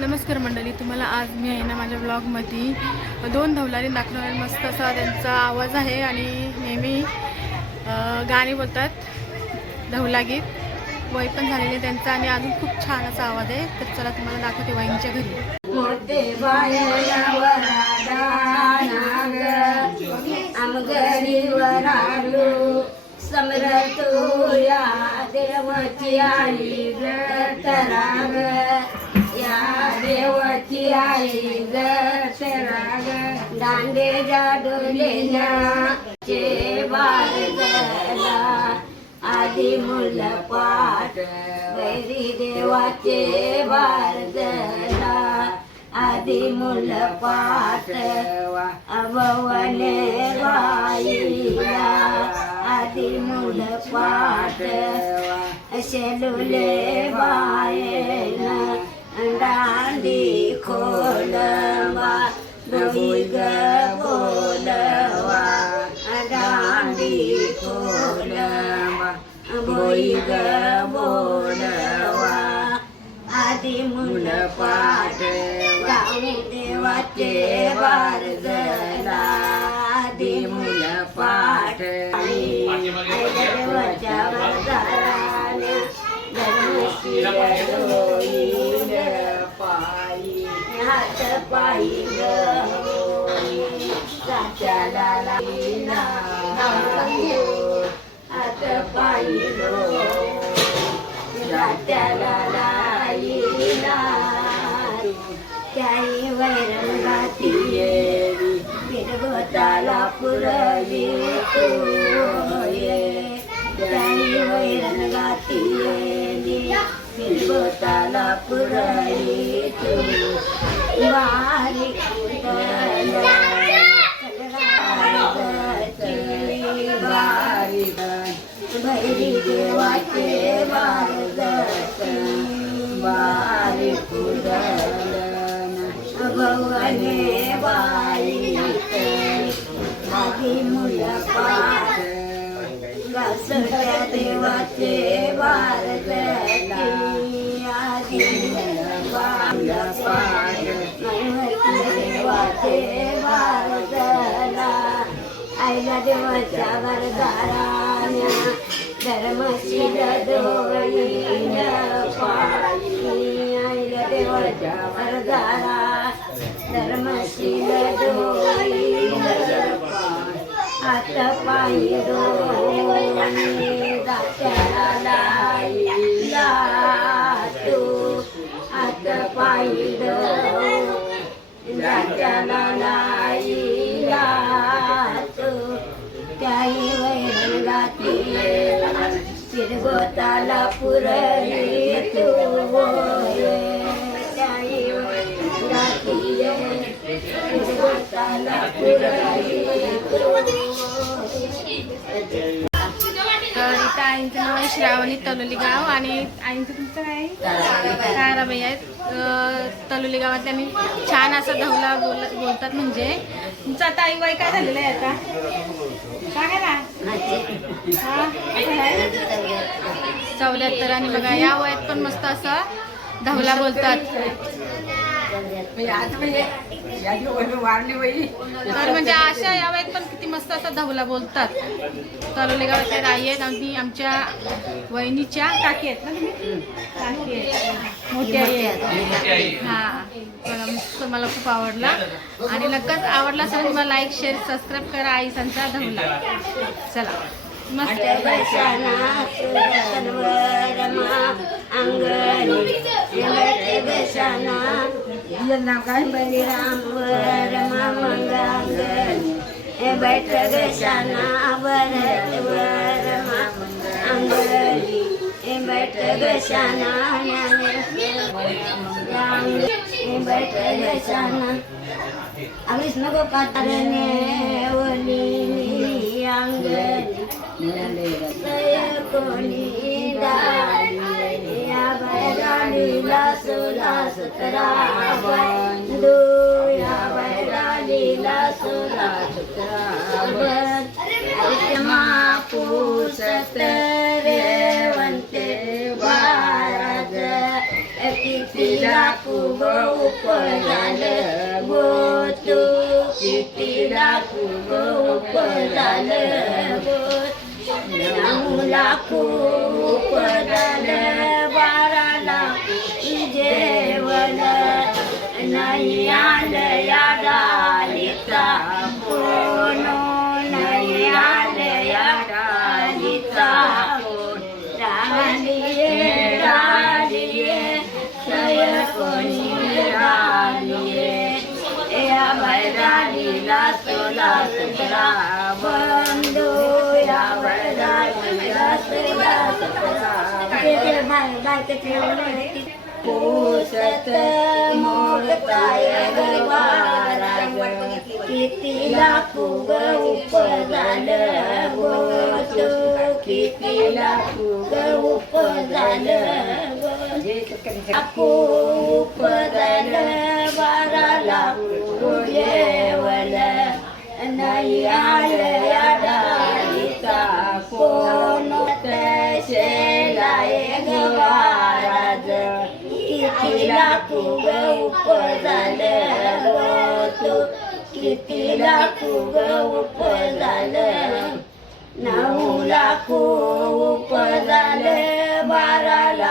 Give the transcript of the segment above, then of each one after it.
नमस्कार मंडळी तुम्हाला आज मी आहे ना माझ्या ब्लॉगमध्ये दोन धवलारी दाखवणार मस्त असा त्यांचा आवाज आहे आणि नेहमी गाणी बोलतात धवला गीत. वय पण झालेले त्यांचा आणि अजून खूप छान असा आवाज आहे. तर चला तुम्हाला दाखवते वाईंच्या घरी. समरतो या आई तराग आई ग दांडे जाडोलेल्या चे बारगला आधी मुल पाठ वैरी देवाचे बारगला आधी मुल पाठ अभवने बाईला आधी मुल पाठ शेलुले बायला आधी मुल पाठ गाऊ देवाचे बारगला आधी मुल पाठ. देवाच्या वरदाराने पायी. हात पायी गहोई साच्याला लाईना हात पायी गहोई रात्याला बिरगोताला पुरवी तू। बारीक बारीक भैरी देवाचे बारगत बारी कुदलन भगवाने बाई आधी मुल पाठ आईला देवाच्या वरदारा धर्मशील डोळीन हात पायी डोळी आईंचं नाव आहे श्रावणी तलोली गाव आणि आईंचं तुमचं काय आहे? ताराबाई आहेत. तलोली गावातल्या मी छान असं धवला बोल बोलतात म्हणजे. तुमचं आता आई वय काय झालेलं आहे आता? चौऱ्याहत्तर आणि बघा या वयात पण मस्त असं धवला बोलतात. तर म्हणजे अशा या वयात पण किती मस्त असं धवला बोलतात. तलोली गावातल्या आई आहेत आणि आमच्या वहिनीच्या काकी आहेत ना तुम्ही? काकी आहेत. मोठ्या आई आहेत हा. मला खूप आवडला. आणि नक्कीच आवडला असेल तुम्हाला लाईक शेअर सबस्क्राईब करा आई संचा धवला. चला. मस्त. दर्शना सर्वरमा अंगणी दर्शना बलिराम वरमा मंगांगणी हे बैठ दर्शना भरत वरमा अंगणी हे बैठ दर्शना हे बैठ दर्शना विष्णु गोपातारने ओली अंगणी कोणी दाली या बैरालीला सुला सुतरा दुया या बैरालीला सुला सुतरा बंधू महापूसत रेवंते वाराज कितीला खूप झालं गो तू कितीला खूप झालं गो नऊला खूप पोसत मोडताय गवारा किती लाखू उप झालं गोत किती लाखू उप झालं लाखू झालं बाराला लाखू नाही आलं या कोण शेलाय गवाराज किती लाखू उप झालं तू किती लाखू उप झालं नऊ लाखू उप झालं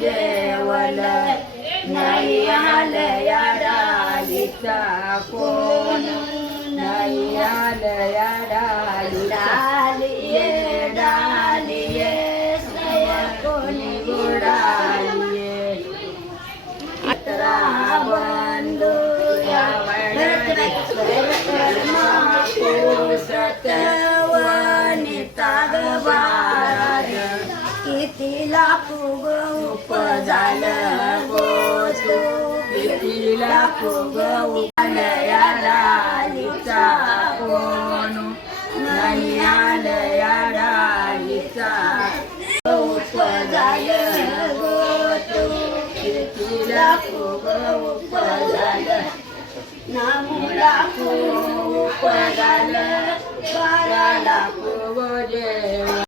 जेवल नाही आलं या डालीचा कोण? नाही आलं नामू लाखू झालं बारा लाखू